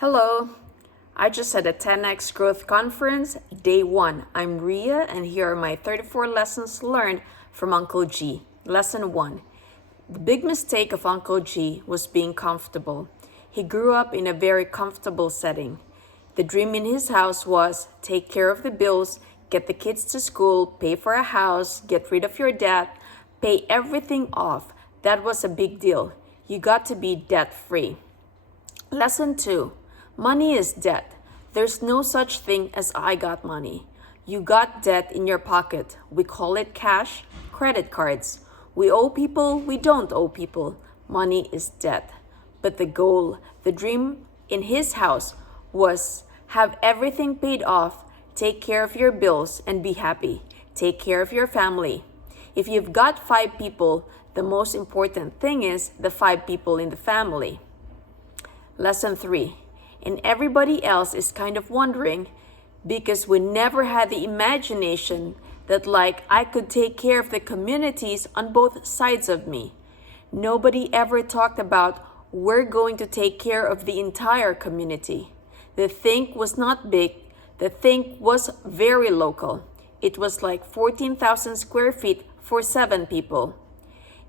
Hello, I just had a 10x growth conference, day 1. I'm Ria, and here are my 34 lessons learned from Uncle G. Lesson 1. The big mistake of Uncle G was being comfortable. He grew up in a very comfortable setting. The dream in his house was take care of the bills, get the kids to school, pay for a house, get rid of your debt, pay everything off. That was a big deal. You got to be debt-free. Lesson 2. Money is debt. There's no such thing as I got money. You got debt in your pocket. We call it cash, credit cards. We owe people, we don't owe people. Money is debt. But the goal, the dream in his house was have everything paid off, take care of your bills, and be happy. Take care of your family. If you've got 5 people, the most important thing is the 5 people in the family. Lesson 3. And everybody else is kind of wondering because we never had the imagination that I could take care of the communities on both sides of me. Nobody ever talked about we're going to take care of the entire community. The think was not big. The think was very local. It was like 14,000 square feet for 7 people.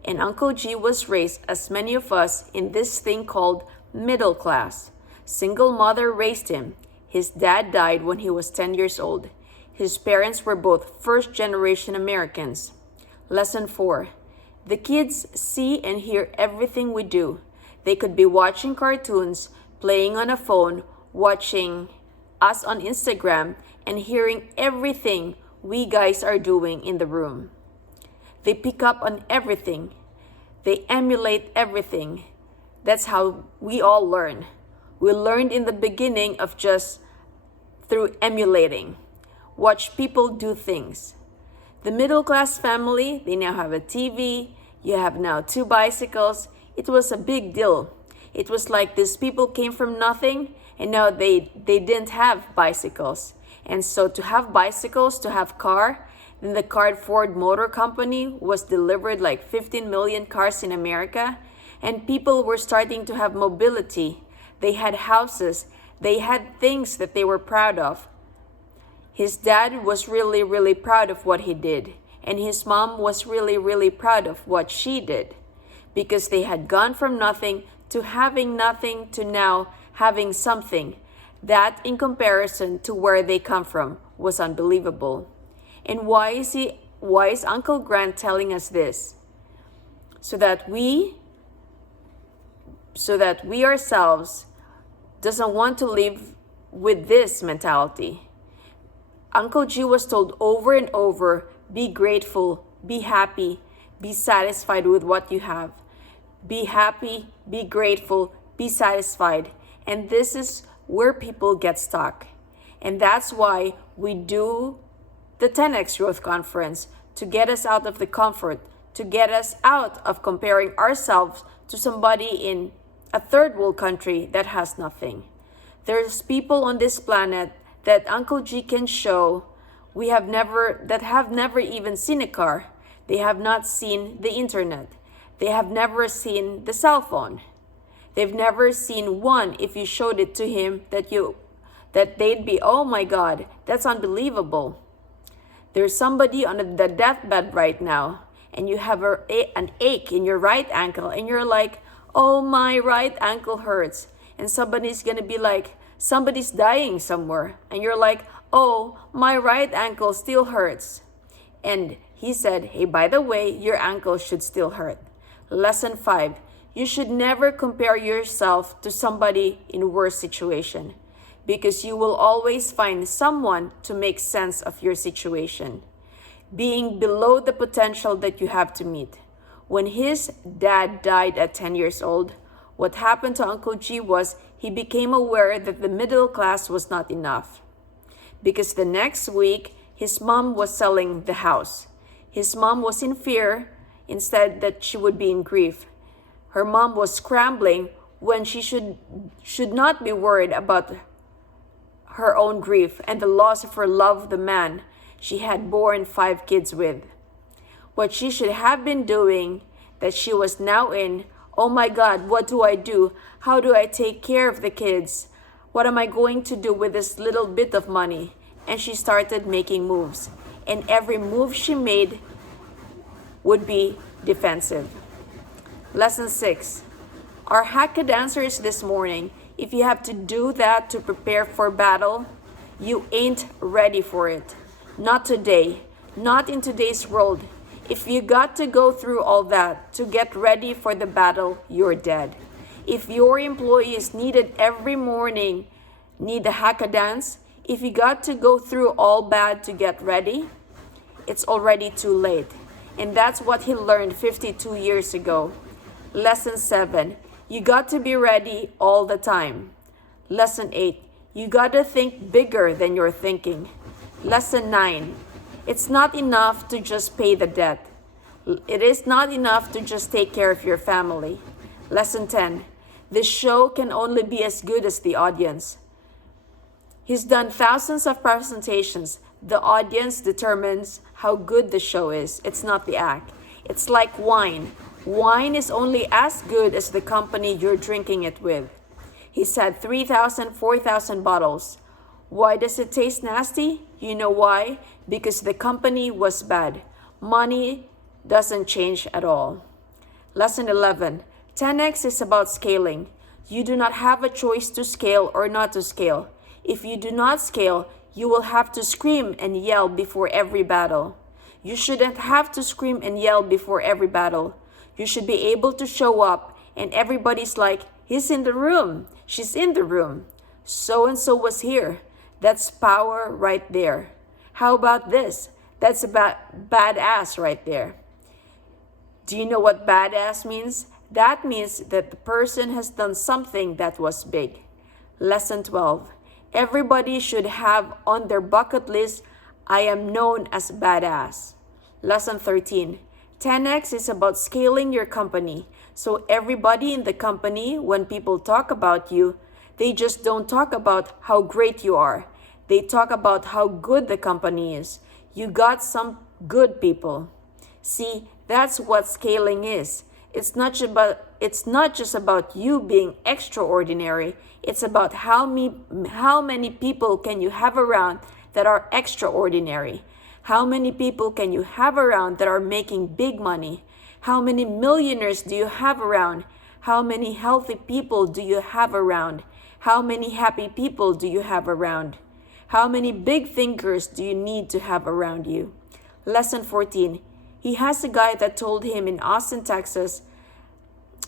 And Uncle G was raised, as many of us, in this thing called middle class. Single mother raised him. His dad died when he was 10 years old. His parents were both first-generation Americans. Lesson 4. The kids see and hear everything we do. They could be watching cartoons, playing on a phone, watching us on Instagram, and hearing everything we guys are doing in the room. They pick up on everything. They emulate everything. That's how we all learn. We learned in the beginning of just through emulating. Watch people do things. The middle class family, they now have a TV. You have now 2 bicycles. It was a big deal. It was like these people came from nothing and now they didn't have bicycles. And so to have bicycles, to have car, then the Ford Motor Company was delivered like 15 million cars in America. And people were starting to have mobility. They had houses. They had things that they were proud of. His dad was really, really proud of what he did. And his mom was really, really proud of what she did. Because they had gone from nothing to having nothing to now having something. That, in comparison to where they come from, was unbelievable. And why is Uncle Grant telling us this? So that we ourselves doesn't want to live with this mentality. Uncle G was told over and over, be grateful, be happy, be satisfied with what you have. Be happy, be grateful, be satisfied. And this is where people get stuck. And that's why we do the 10X Growth Conference, to get us out of the comfort, to get us out of comparing ourselves to somebody in a third world country that has nothing. There's people on this planet that Uncle G can show that have never even seen a car. They have not seen the internet. They have never seen the cell phone. They've never seen one. If you showed it to him, that they'd be, oh my God, that's unbelievable. There's somebody on the deathbed right now, and you have an ache in your right ankle, and you're like, oh, my right ankle hurts. And somebody's gonna be like, somebody's dying somewhere. And you're like, oh, my right ankle still hurts. And he said, hey, by the way, your ankle should still hurt. Lesson 5, you should never compare yourself to somebody in a worse situation, because you will always find someone to make sense of your situation, being below the potential that you have to meet. When his dad died at 10 years old, what happened to Uncle G was he became aware that the middle class was not enough. Because the next week, his mom was selling the house. His mom was in fear instead that she would be in grief. Her mom was scrambling when she should not be worried about her own grief and the loss of her loved the man she had borne 5 kids with. What she should have been doing, that she was now in, oh my God, what do I do? How do I take care of the kids? What am I going to do with this little bit of money? And she started making moves. And every move she made would be defensive. Lesson 6. Our Haka dancers this morning, if you have to do that to prepare for battle, you ain't ready for it. Not today. Not in today's world. If you got to go through all that to get ready for the battle, you're dead. If your employees needed every morning, need the Haka dance, if you got to go through all bad to get ready, it's already too late. And that's what he learned 52 years ago. Lesson 7. You got to be ready all the time. Lesson 8. You got to think bigger than you're thinking. Lesson 9. It's not enough to just pay the debt. It is not enough to just take care of your family. Lesson 10. The show can only be as good as the audience. He's done thousands of presentations. The audience determines how good the show is. It's not the act. It's like wine. Wine is only as good as the company you're drinking it with. He's had 3,000, 4,000 bottles. Why does it taste nasty? You know why? Because the company was bad. Money doesn't change at all. Lesson 11. 10x is about scaling. You do not have a choice to scale or not to scale. If you do not scale, you will have to scream and yell before every battle. You shouldn't have to scream and yell before every battle. You should be able to show up and everybody's like, he's in the room, she's in the room. So-and-so was here. That's power right there. How about this? That's about badass right there. Do you know what badass means? That means that the person has done something that was big. Lesson 12. Everybody should have on their bucket list, I am known as badass. Lesson 13. 10x is about scaling your company. So everybody in the company, when people talk about you, they just don't talk about how great you are. They talk about how good the company is. You got some good people. See, that's what scaling is. It's not just about you being extraordinary. It's about how many people can you have around that are extraordinary. How many people can you have around that are making big money? How many millionaires do you have around? How many healthy people do you have around? How many happy people do you have around? How many big thinkers do you need to have around you? Lesson 14. He has a guy that told him in Austin, Texas,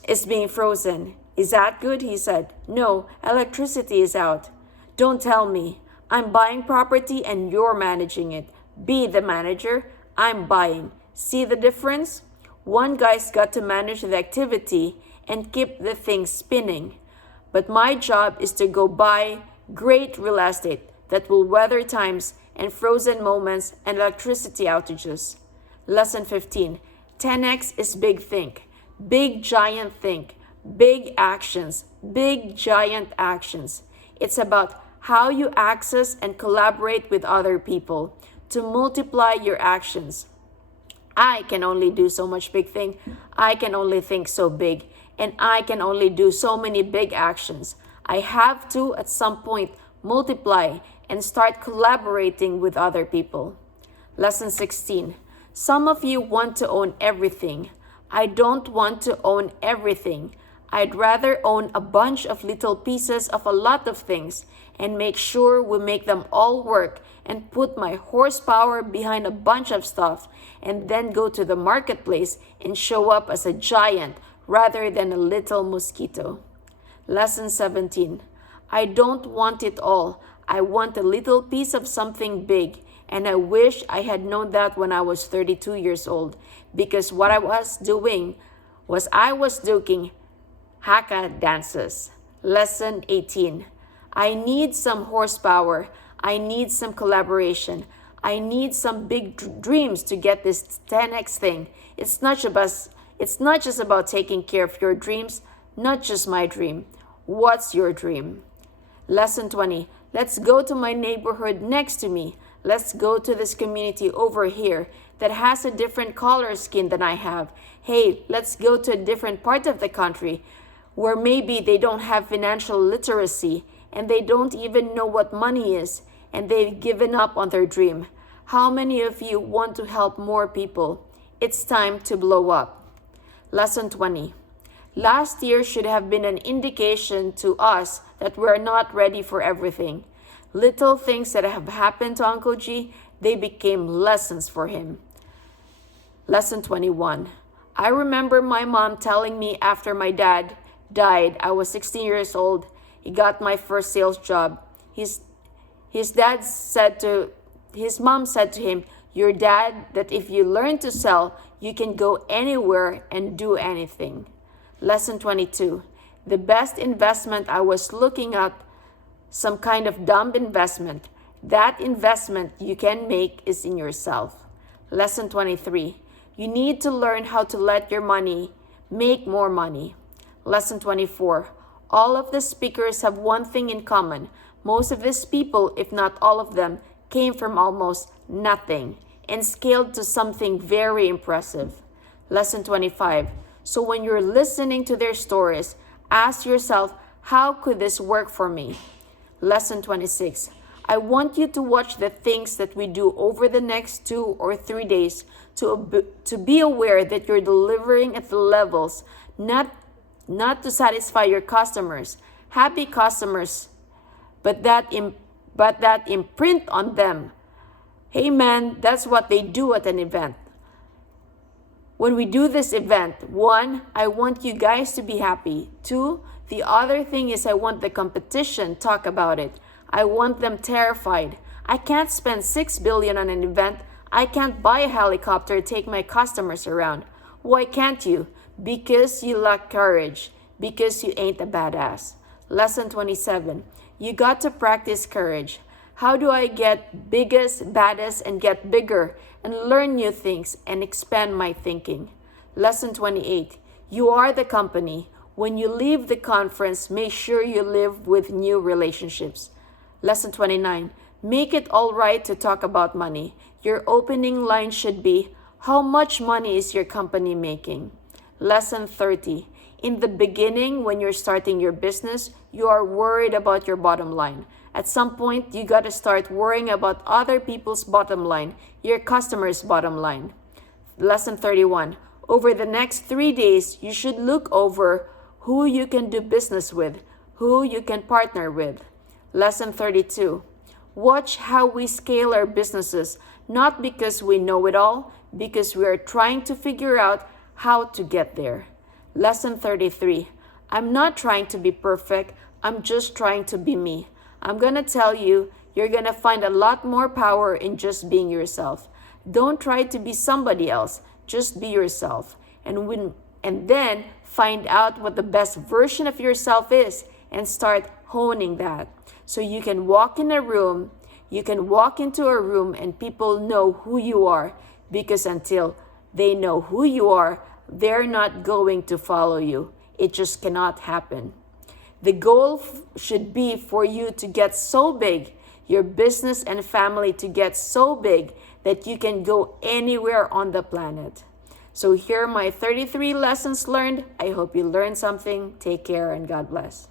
is being frozen. Is that good? He said. No, electricity is out. Don't tell me. I'm buying property and you're managing it. Be the manager. I'm buying. See the difference? One guy's got to manage the activity and keep the thing spinning. But my job is to go buy great real estate that will weather times and frozen moments and electricity outages. Lesson 15. 10x is big think. Big giant think. Big actions. Big giant actions. It's about how you access and collaborate with other people to multiply your actions. I can only do so much big thing. I can only think so big. And I can only do so many big actions. I have to, at some point, multiply and start collaborating with other people. Lesson 16. Some of you want to own everything. I don't want to own everything. I'd rather own a bunch of little pieces of a lot of things and make sure we make them all work and put my horsepower behind a bunch of stuff and then go to the marketplace and show up as a giant rather than a little mosquito. Lesson 17. I don't want it all. I want a little piece of something big, and I wish I had known that when I was 32 years old, because what I was doing was doing Haka dances. Lesson 18. I need some horsepower. I need some collaboration. I need some big dreams to get this 10x thing. It's not just about taking care of your dreams, not just my dream. What's your dream? Lesson 20. Let's go to my neighborhood next to me. Let's go to this community over here that has a different color skin than I have. Hey, let's go to a different part of the country where maybe they don't have financial literacy and they don't even know what money is, and they've given up on their dream. How many of you want to help more people? It's time to blow up. Lesson 20. Last year should have been an indication to us that we're not ready for everything. Little things that have happened to Uncle G, they became lessons for him. Lesson 21. I remember my mom telling me after my dad died, I was 16 years old, he got my first sales job. His mom said to him, your dad, that if you learn to sell, you can go anywhere and do anything. Lesson 22. The best investment I was looking at, some kind of dumb investment. That investment you can make is in yourself. Lesson 23. You need to learn how to let your money make more money. Lesson 24. All of the speakers have one thing in common. Most of these people, if not all of them, came from almost nothing and scaled to something very impressive. Lesson 25. So when you're listening to their stories, ask yourself, how could this work for me? Lesson 26. I want you to watch the things that we do over the next 2 or 3 days to be aware that you're delivering at the levels, not to satisfy your customers, happy customers, but that imprint on them. Hey man, that's what they do at an event. When we do this event, 1, I want you guys to be happy. 2, the other thing is I want the competition talk about it. I want them terrified. I can't spend $6 billion on an event. I can't buy a helicopter to take my customers around. Why can't you? Because you lack courage. Because you ain't a badass. Lesson 27. You got to practice courage. How do I get biggest, baddest, and get bigger and learn new things and expand my thinking? Lesson 28. You are the company. When you leave the conference, make sure you live with new relationships. Lesson 29. Make it all right to talk about money. Your opening line should be, how much money is your company making? Lesson 30. In the beginning, when you're starting your business, you are worried about your bottom line. At some point, you got to start worrying about other people's bottom line, your customer's bottom line. Lesson 31. Over the next 3 days, you should look over who you can do business with, who you can partner with. Lesson 32. Watch how we scale our businesses, not because we know it all, because we are trying to figure out how to get there. Lesson 33. I'm not trying to be perfect. I'm just trying to be me. I'm going to tell you, you're going to find a lot more power in just being yourself. Don't try to be somebody else. Just be yourself. And then find out what the best version of yourself is and start honing that. So you can walk into a room and people know who you are, because until they know who you are, they're not going to follow you. It just cannot happen. The goal should be for you to get so big, your business and family to get so big that you can go anywhere on the planet. So here are my 33 lessons learned. I hope you learned something. Take care and God bless.